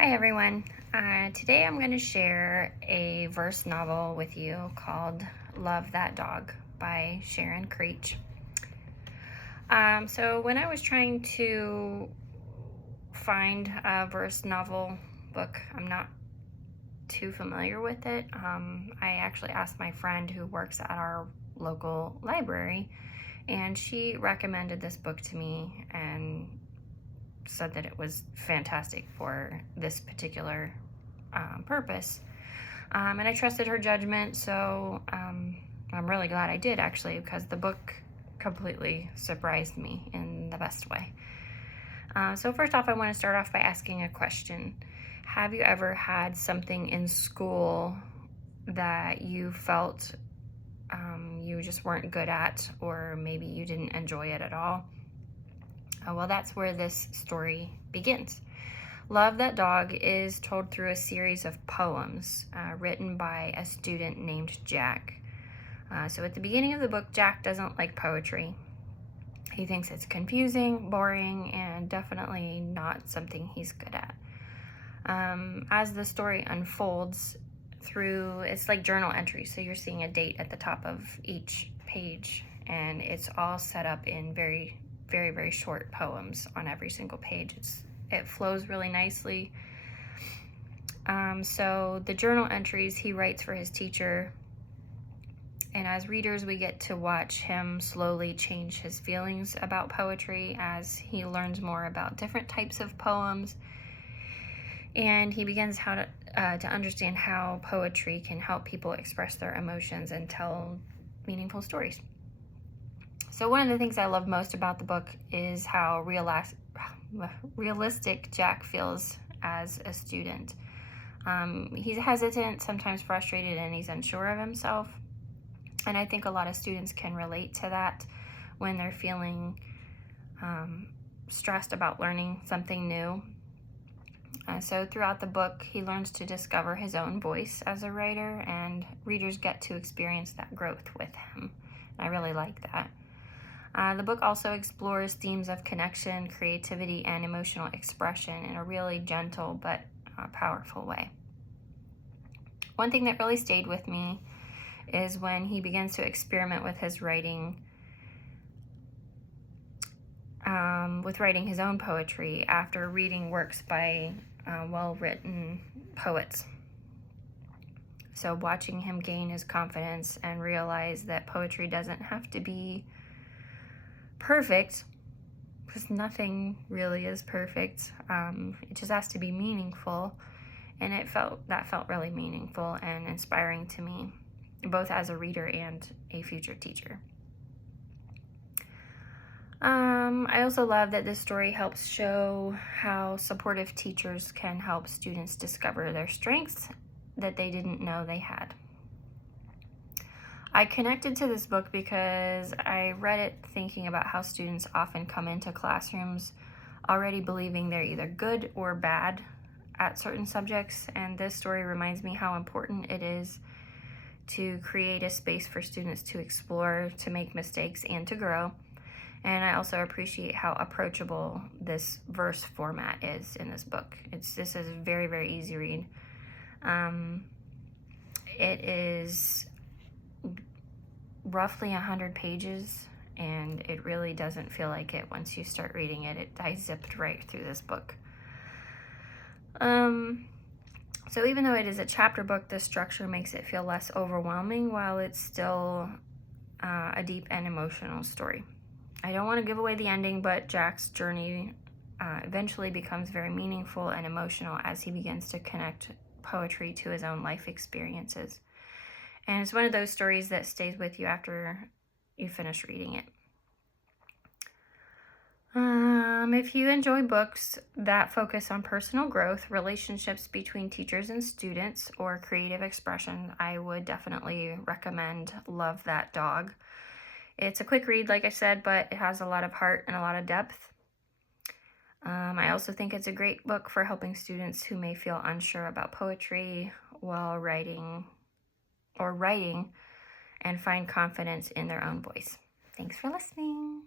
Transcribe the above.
Hi everyone. Today I'm going to share a verse novel with you called Love That Dog by Sharon Creech. So when I was trying to find a verse novel book, I'm not too familiar with it. I actually asked my friend who works at our local library, and she recommended this book to me and said that it was fantastic for this particular purpose. And I trusted her judgment, so I'm really glad I did, actually, because the book completely surprised me in the best way. So first off, I want to start off by asking a question. Have you ever had something in school that you felt you just weren't good at, or maybe you didn't enjoy it at all? Well, that's where this story begins. Love That Dog is told through a series of poems written by a student named Jack. So at the beginning of the book, Jack doesn't like poetry. He thinks it's confusing, boring, and definitely not something he's good at. As the story unfolds it's like journal entries. So you're seeing a date at the top of each page, and it's all set up in very, very, very short poems on every single page. It flows really nicely. So the journal entries he writes for his teacher, and as readers we get to watch him slowly change his feelings about poetry as he learns more about different types of poems, and he begins to understand how poetry can help people express their emotions and tell meaningful stories. So one of the things I love most about the book is how realistic Jack feels as a student. He's hesitant, sometimes frustrated, and he's unsure of himself. And I think a lot of students can relate to that when they're feeling stressed about learning something new. So throughout the book, he learns to discover his own voice as a writer, and readers get to experience that growth with him. I really like that. The book also explores themes of connection, creativity, and emotional expression in a really gentle but powerful way. One thing that really stayed with me is when he begins to experiment with his writing, with writing his own poetry after reading works by well-written poets. So watching him gain his confidence and realize that poetry doesn't have to be perfect, because nothing really is perfect. It just has to be meaningful, and that felt really meaningful and inspiring to me, both as a reader and a future teacher. I also love that this story helps show how supportive teachers can help students discover their strengths that they didn't know they had. I connected to this book because I read it thinking about how students often come into classrooms already believing they're either good or bad at certain subjects, and this story reminds me how important it is to create a space for students to explore, to make mistakes, and to grow. And I also appreciate how approachable this verse format is in this book. This is a very, very easy read. It is roughly 100 pages, and it really doesn't feel like it once you start reading it. I zipped right through this book. So even though it is a chapter book, the structure makes it feel less overwhelming while it's still a deep and emotional story. I don't want to give away the ending, but Jack's journey eventually becomes very meaningful and emotional as he begins to connect poetry to his own life experiences. And it's one of those stories that stays with you after you finish reading it. If you enjoy books that focus on personal growth, relationships between teachers and students, or creative expression, I would definitely recommend Love That Dog. It's a quick read, like I said, but it has a lot of heart and a lot of depth. I also think it's a great book for helping students who may feel unsure about poetry while writing and find confidence in their own voice. Thanks for listening.